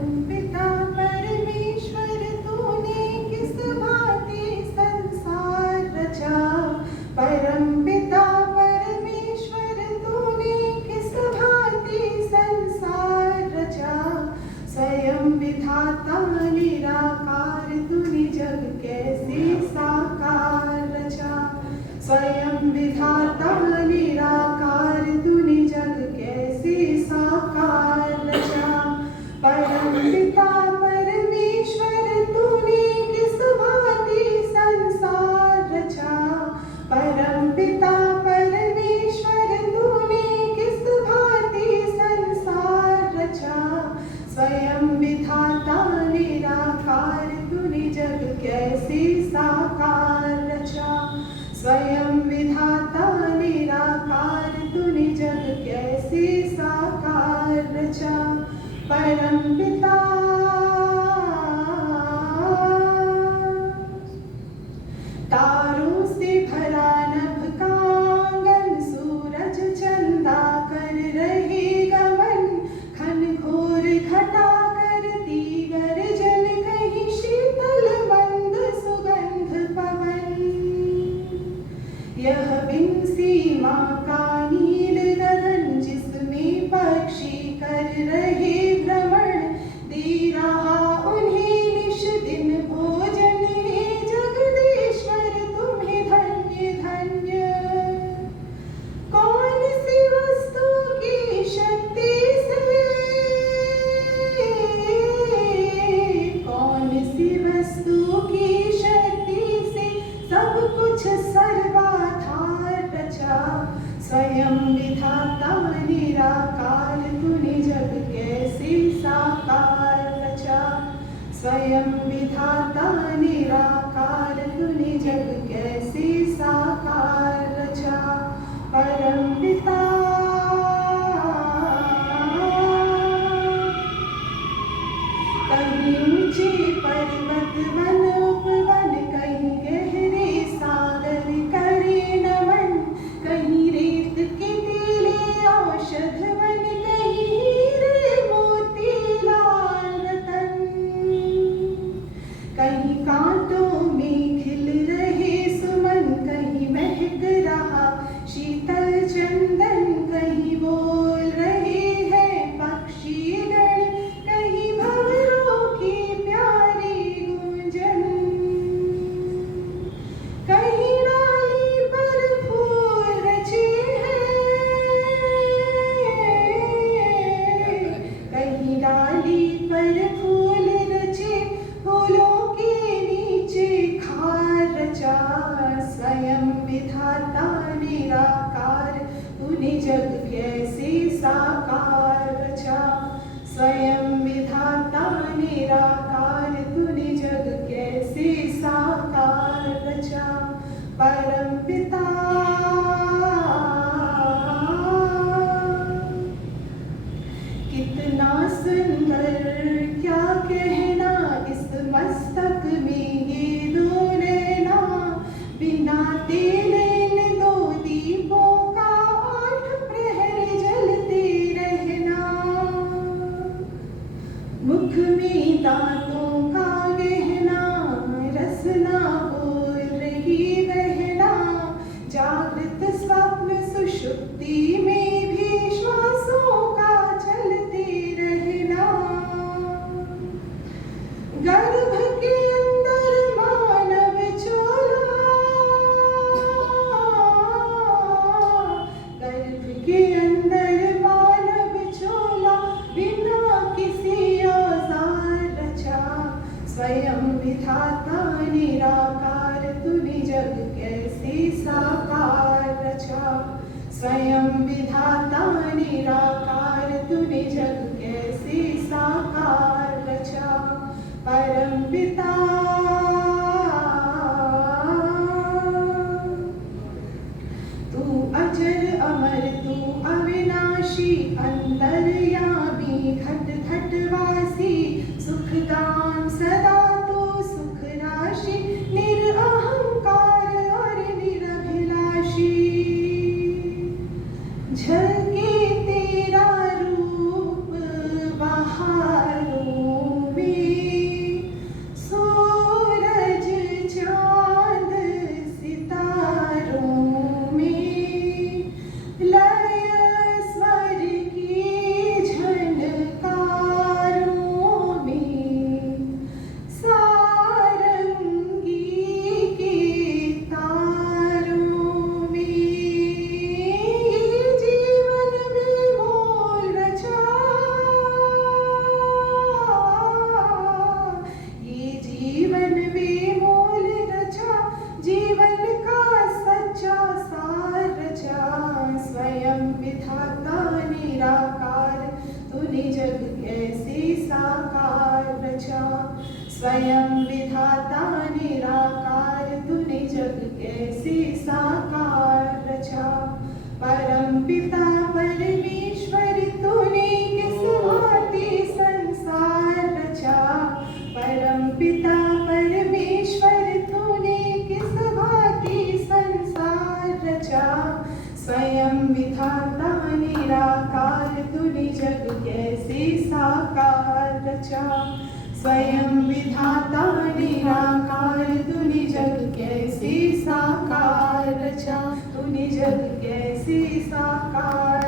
परमपिता परमेश्वर तूने किस भांति संसार रचा। परमपिता परमेश्वर तूने किस भांति संसार रचा। स्वयं विधाता निराकार तूने जग कैसे साकार रचा। स्वयं विधाता निराकार तूने जग कैसे साकार रचा। परमपिता परमेश्वर तूने किस भांति संसार रचा। परमपिता परमेश्वर तूने किस भांति संसार रचा। स्वयं विधाता निराकार तूने जग कैसे साकार रचा। स्वयं विधाता निराकार तूने जग कैसे साकार रचा। परमपिता तारों से भरा नभ का आंगन, सूरज चंदा कर रहे गमन। घन घोर घटा करती गर्जन, कहीं शीतल मंद सुगंध पवन। यह बिन सीमा का नील गगन, जिसमें पक्षी कर रहे भ्रमण। दे रहा उन्हें निश दिन भोजन, हे जगदीश्वर तुम्हें धन्य धन्य। कौन सी वस्तु की शक्ति से, कौन सी वस्तु की शक्ति से सब कुछ सर्वाधार रचा। स्वयं विधाता निराकार तूने जग कैसे साकार रचा। स्वयं विधाता निराकार तूने जग कैसे साकार रचा। परमपिता कहीं ऊंचे पर्वत वन उपवन, कहीं गहरे सागर करे नमन। कहीं रेत के टीले औषध वन, कहीं हीरे मोती लाल रतन। कहीं कांटों में खिल रहे सुमन, कहीं महक रहा शीतल चंदन। कहीं बोल रहे हैं पक्षी गण, कहीं भंवरों की प्यारी गूंजन। कहीं डाली पर फूल रचे हैं, कहीं डाली पर फूल रचे। फूलों के नीचे खार रचा। स्वयं विधाता निराकार तूने जग कैसे साकार रचा। स्वयं विधाता निराकार तूने जग कैसे साकार रचा। परमपिता कितना सुंदर क्या कहना, इस मस्तक में ये दो नैना। बिना तेरे इन दो दीपों का 8 प्रहर जलते रहना। मुख में दांतों का गहना, रसना बोल रही बहना। जागृत स्वप्न सुषुप्ति में भी श्वासों का चलते रहना। गर्भ के अंदर मानव चोला, गर्भ के अंदर मानव चोला। बिना किसी औजार रचा। स्वयं विधाता निराकार तूने जग कैसे साकार रचा। स्वयं विधाता निराकार तूने जग कैसे साकार रचा। परमपिता तू अजर अमर तू अविनाशी, अंतर्यामी घट घट वासी। सुखदान सदा तू सुख राशि, निरअहंकार और निरभिलाषी। झलके तेरा रूप स्वयं विधाता निराकार तूने जग कैसे साकार रचा। परम पिता परमेश्वर तूने किस भांति संसार रचा। परम पिता परमेश्वर तूने किस भांति संसार रचा। स्वयं विधाता निराकार तूने जग कैसे साकार रचा। स्वयं विधाता निराकार तूने जग कैसे साकार रचा। तूने जग कैसे साकार